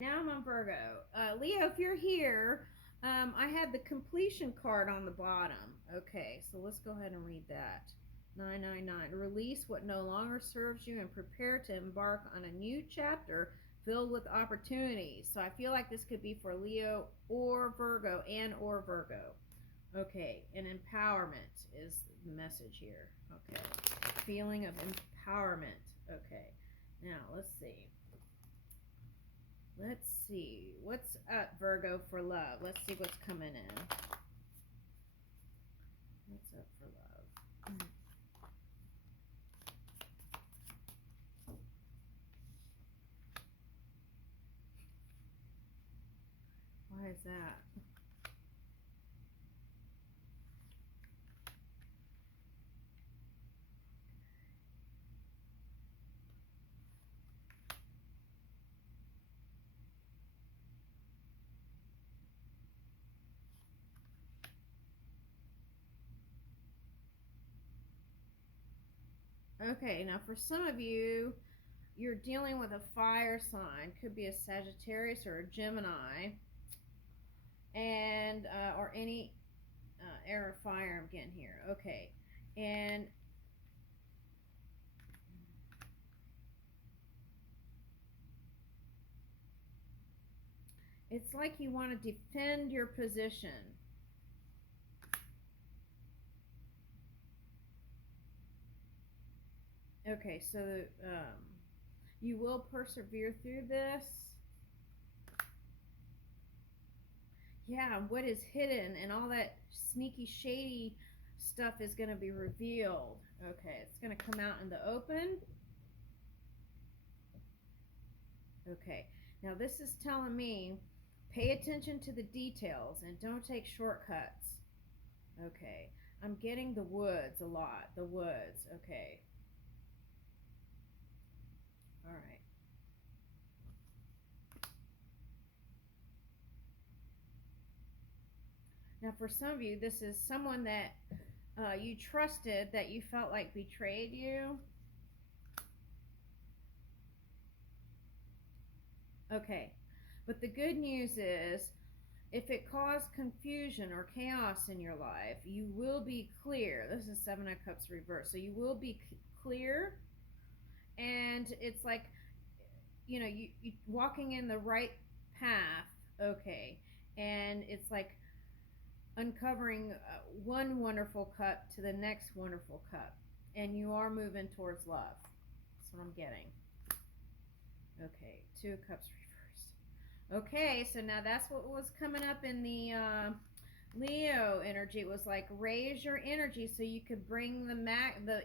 Now I'm on Virgo. Leo, if you're here, I had the completion card on the bottom. Okay, so let's go ahead and read that. 999. Release what no longer serves you and prepare to embark on a new chapter filled with opportunities. So I feel like this could be for Leo or Virgo and or Virgo. Okay, and empowerment is the message here. Okay, feeling of empowerment. Okay, now let's see. Let's see. What's up, Virgo, for love? Let's see what's coming in. What's up for love? Why is that? Okay, now for some of you, you're dealing with a fire sign. Could be a Sagittarius or a Gemini. And, or any air of fire I'm getting here. Okay. And it's like you want to defend your position. Okay, so you will persevere through this. Yeah, what is hidden and all that sneaky, shady stuff is going to be revealed. Okay, it's going to come out in the open. Okay, now this is telling me pay attention to the details and don't take shortcuts. Okay, I'm getting the woods a lot. The woods. Okay. All right. Now, for some of you, this is someone that you trusted that you felt like betrayed you. Okay, but the good news is if it caused confusion or chaos in your life, you will be clear. This is Seven of Cups reversed. So you will be clear, and it's like, you walking in the right path. Okay, and it's like uncovering one wonderful cup to the next wonderful cup, and you are moving towards love. That's what I'm getting. Okay, Two of Cups reversed. Okay, so now that's what was coming up in the Leo energy. It was like raise your energy so you could bring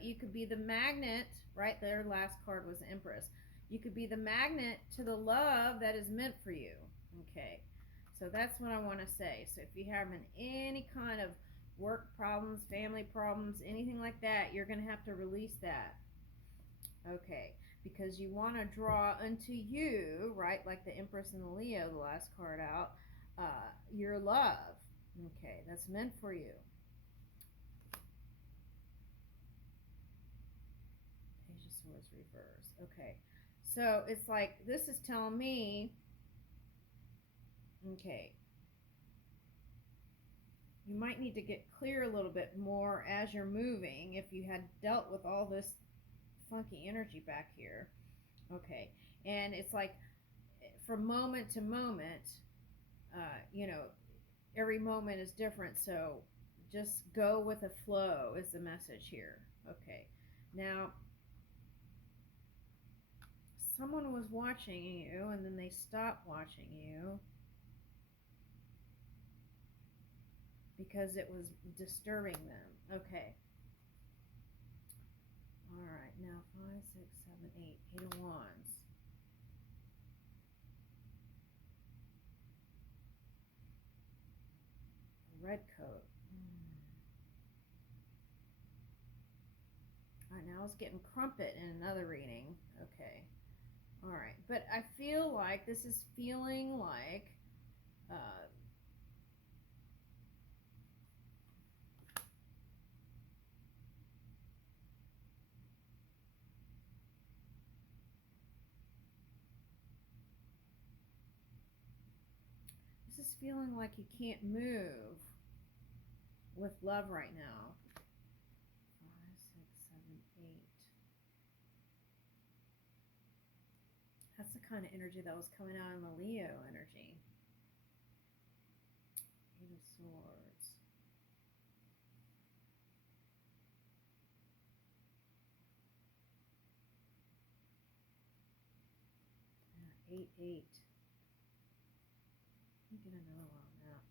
you could be the magnet, right? Their last card was Empress. You could be the magnet to the love that is meant for you. Okay. So that's what I want to say. So if you're having any kind of work problems, family problems, anything like that, you're going to have to release that. Okay. Because you want to draw unto you, right? Like the Empress and the Leo, the last card out, your love. Okay. That's meant for you. Page of Swords reverse. Okay. So it's like this is telling me, okay, you might need to get clear a little bit more as you're moving if you had dealt with all this funky energy back here. Okay, and it's like from moment to moment, you know, every moment is different, so just go with the flow is the message here. Okay, now someone was watching you and then they stopped watching you because it was disturbing them. Okay. All right, now 5, 6, 7, 8, 8 of Wands. Red coat. All right, now I was getting crumpet in another reading. Okay. All right, but I feel like this is feeling like This is feeling like you can't move with love right now. 5, 6, 7, 8. That's the kind of energy that was coming out in the Leo energy. 8 of Swords. 8, 8. Let me get another one on that.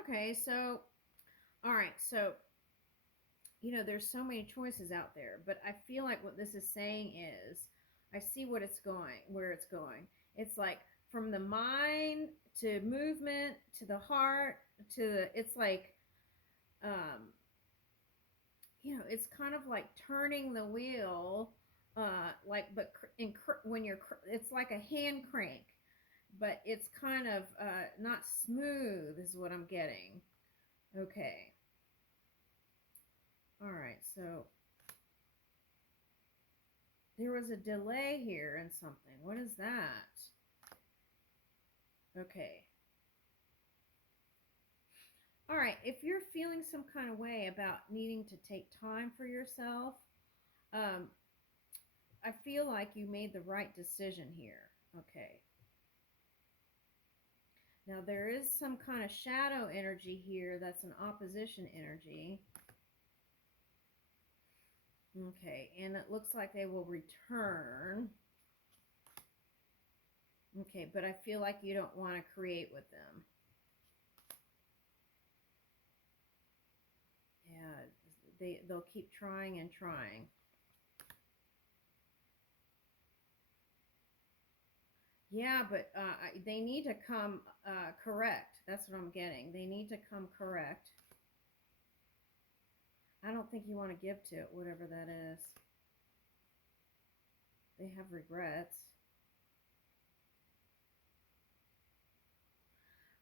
Okay, so, all right, so, there's so many choices out there, but I feel like what this is saying is, I see where it's going. It's like from the mind to movement to the heart it's like, um, it's kind of like turning the wheel, but when it's like a hand crank, but it's kind of not smooth is what I'm getting. Okay. All right, so there was a delay here in something. What is that? Okay. All right, if you're feeling some kind of way about needing to take time for yourself, I feel like you made the right decision here. Okay. Now there is some kind of shadow energy here that's an opposition energy. Okay, and it looks like they will return. Okay, but I feel like you don't want to create with them. Yeah, they'll keep trying and trying. Yeah, but they need to come correct. That's what I'm getting. They need to come correct. I don't think you want to give to it, whatever that is. They have regrets.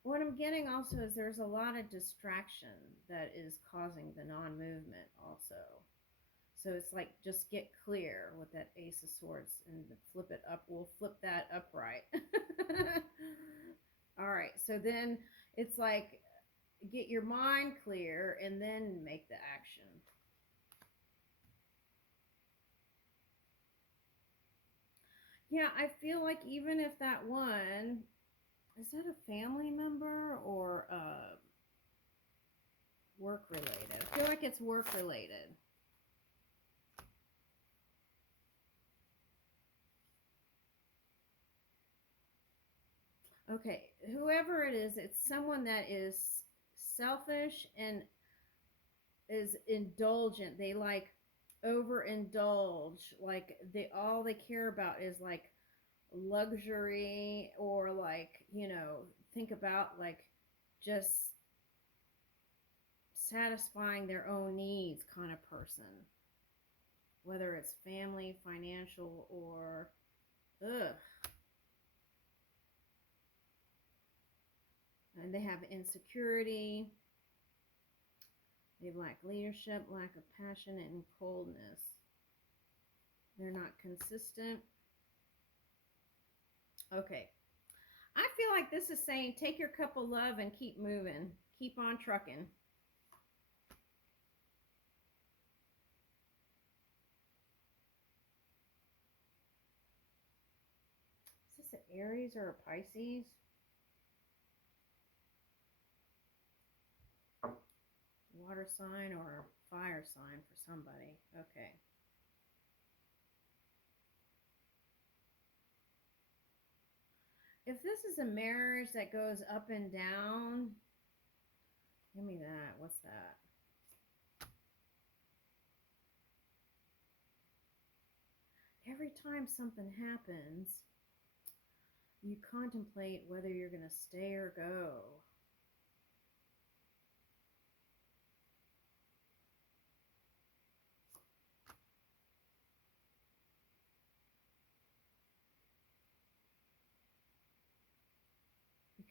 What I'm getting also is there's a lot of distraction that is causing the non-movement also. So it's like, just get clear with that Ace of Swords and flip it up. We'll flip that upright. All right, so then it's like, get your mind clear and then make the action. Yeah, I feel like even if that one, is that a family member or work related? I feel like it's work related. Okay, whoever it is, it's someone that is selfish and is indulgent. They like overindulge. Like all they care about is like luxury, or like, think about like just satisfying their own needs kind of person. Whether it's family, financial, or ugh. And they have insecurity. They lack leadership, lack of passion, and coldness. They're not consistent. Okay. I feel like this is saying, take your cup of love and keep moving. Keep on trucking. Is this an Aries or a Pisces? Water sign or a fire sign for somebody. Okay. If this is a marriage that goes up and down, give me that. What's that? Every time something happens, you contemplate whether you're going to stay or go.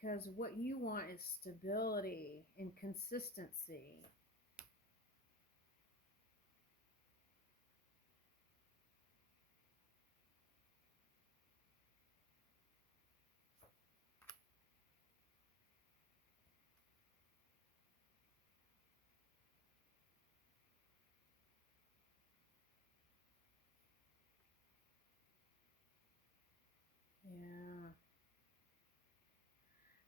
Because what you want is stability and consistency. Yeah.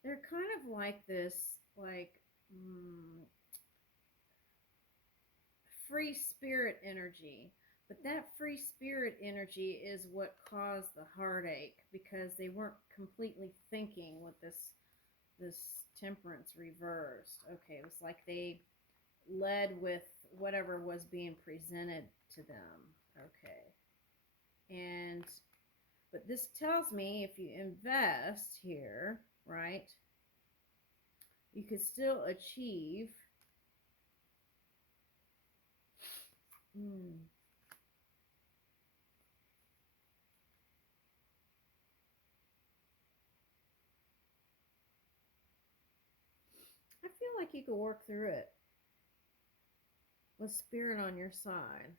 They're kind of like this, like, mm, free spirit energy. But that free spirit energy is what caused the heartache because they weren't completely thinking with this temperance reversed. Okay, it was like they led with whatever was being presented to them. Okay. And but this tells me if you invest here, right, you could still achieve. Hmm. I feel like you could work through it with spirit on your side.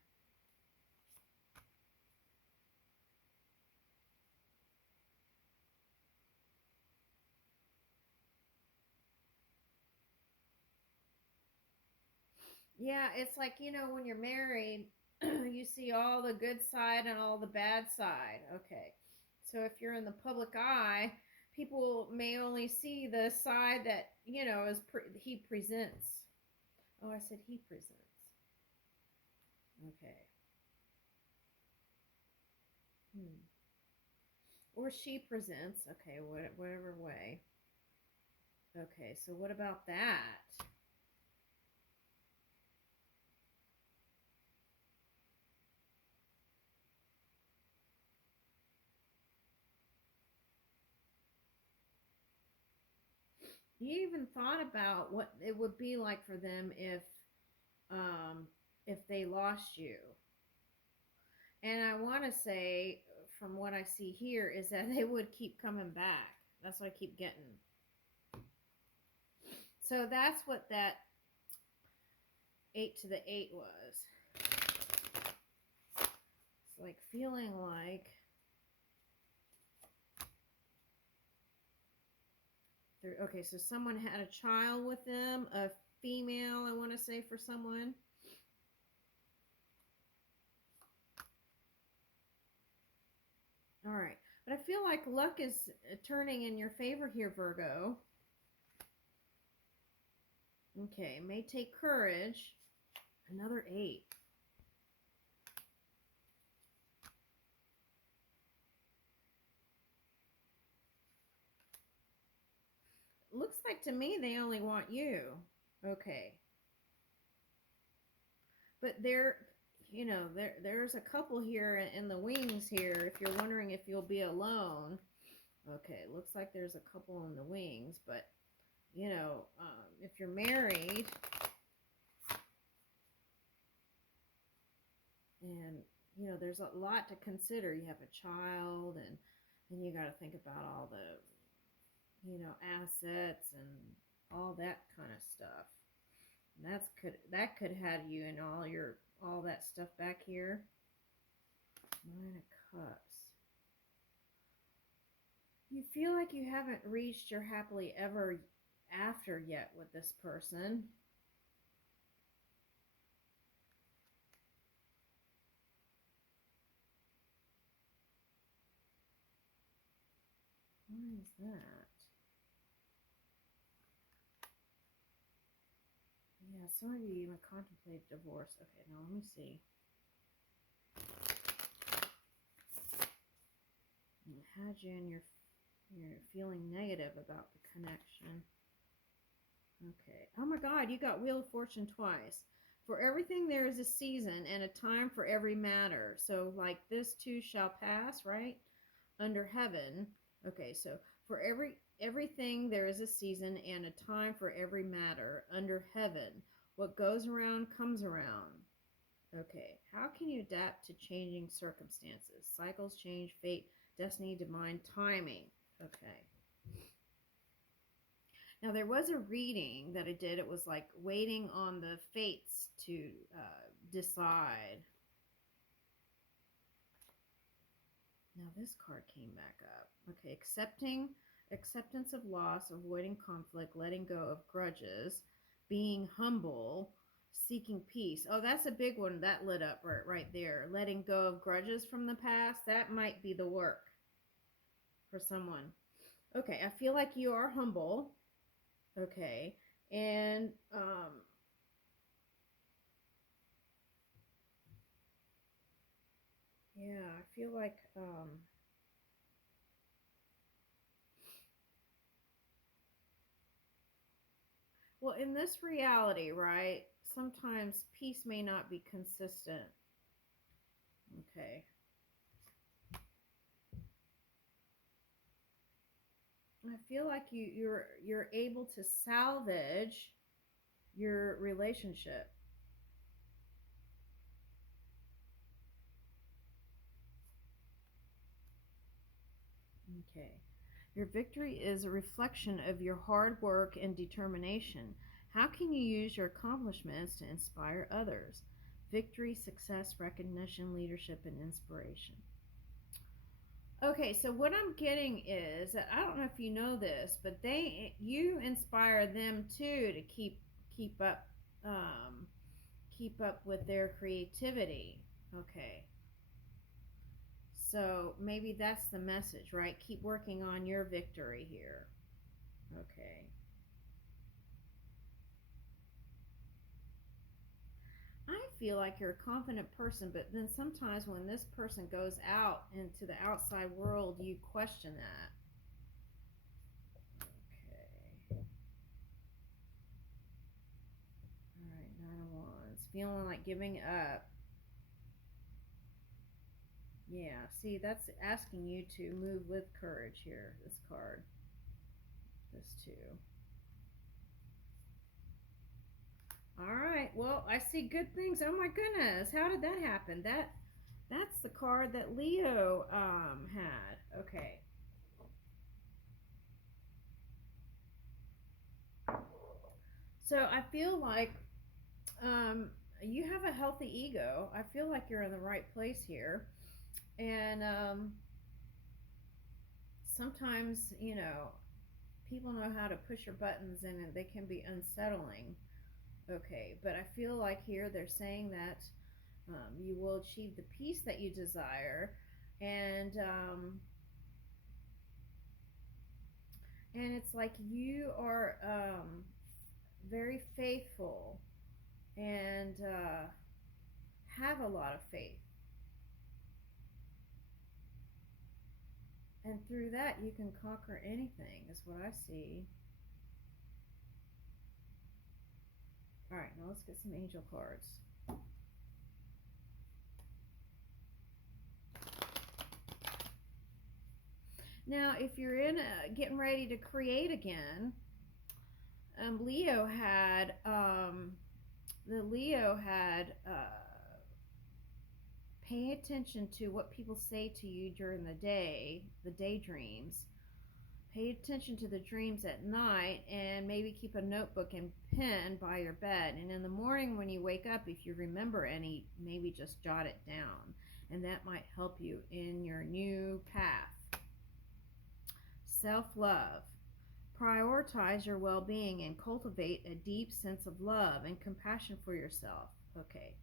Yeah, it's like, when you're married, you see all the good side and all the bad side. Okay. So if you're in the public eye, people may only see the side that, he presents. Oh, I said he presents. Okay. Hmm. Or she presents. Okay, whatever way. Okay, so what about that? You even thought about what it would be like for them um if they lost you. And I want to say from what I see here is that they would keep coming back. That's what I keep getting. So that's what that 8 to the 8 was. It's like feeling like okay, so someone had a child with them, a female, I want to say for someone. All right. But I feel like luck is turning in your favor here, Virgo. Okay, may take courage. Another 8. Looks like to me they only want you. Okay. But there's a couple here in the wings here. If you're wondering if you'll be alone. Okay, looks like there's a couple in the wings, but if you're married and there's a lot to consider. You have a child, and you got to think about all the assets and all that kind of stuff. And that could have you in all that stuff back here. 9 of Cups. You feel like you haven't reached your happily ever after yet with this person. Why is that? Yeah, some of you even contemplate divorce. Okay, now let me see. Had you and you're feeling negative about the connection. Okay. Oh my God, you got Wheel of Fortune twice. For everything there is a season and a time for every matter. So like this too shall pass, right? Under heaven. Okay, so for everything there is a season and a time for every matter under heaven. What goes around comes around. Okay, how can you adapt to changing circumstances? Cycles change, fate, destiny, divine timing. Okay. Now, there was a reading that I did. It was like waiting on the fates to decide. Now, this card came back up. Okay, acceptance of loss, avoiding conflict, letting go of grudges, being humble, seeking peace. Oh, that's a big one. That lit up right there. Letting go of grudges from the past. That might be the work. for someone. Okay, I feel like you are humble. Okay, and yeah, I feel like well, in this reality, right? Sometimes peace may not be consistent. Okay. I feel like you're able to salvage your relationship. Okay. Your victory is a reflection of your hard work and determination. How can you use your accomplishments to inspire others? Victory, success, recognition, leadership, and inspiration. Okay, so what I'm getting is that I don't know if you know this, but you inspire them too to keep up um, keep up with their creativity. Okay, so maybe that's the message, right? Keep working on your victory here. Okay. I feel like you're a confident person, but then sometimes when this person goes out into the outside world, you question that. Okay. All right, Nine of Wands. Feeling like giving up. Yeah, see, that's asking you to move with courage here, this card. This too. All right. Well, I see good things. Oh my goodness. How did that happen? That's the card that Leo had. Okay. So I feel like um you have a healthy ego. I feel like you're in the right place here. And sometimes, people know how to push your buttons and they can be unsettling. Okay, but I feel like here they're saying that you will achieve the peace that you desire, and it's like you are very faithful and have a lot of faith, and through that you can conquer anything. Is what I see. All right, now let's get some angel cards. Now, if you're in getting ready to create again, Leo had the Leo had pay attention to what people say to you during the day, the daydreams. Pay attention to the dreams at night and maybe keep a notebook and pen by your bed. And in the morning when you wake up, if you remember any, maybe just jot it down. And that might help you in your new path. Self-love. Prioritize your well-being and cultivate a deep sense of love and compassion for yourself. Okay,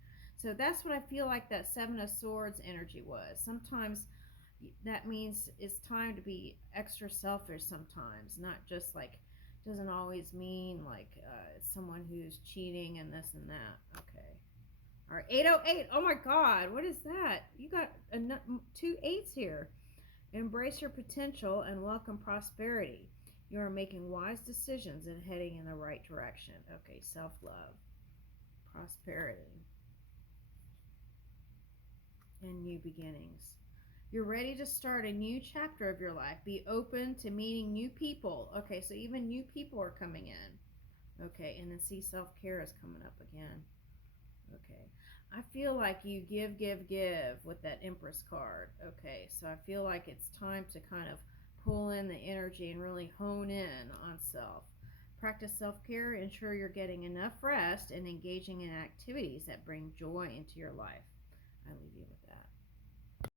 so that's what I feel like that Seven of Swords energy was. Sometimes that means it's time to be extra selfish sometimes, not just like, doesn't always mean like someone who's cheating and this and that. Okay. All right, 808. Oh my God, what is that? You got two eights here. Embrace your potential and welcome prosperity. You are making wise decisions and heading in the right direction. Okay, self-love, prosperity, and new beginnings. You're ready to start a new chapter of your life. Be open to meeting new people. Okay, so even new people are coming in. Okay, and then see self-care is coming up again. Okay, I feel like you give with that Empress card. Okay, so I feel like it's time to kind of pull in the energy and really hone in on self. Practice self-care, ensure you're getting enough rest and engaging in activities that bring joy into your life.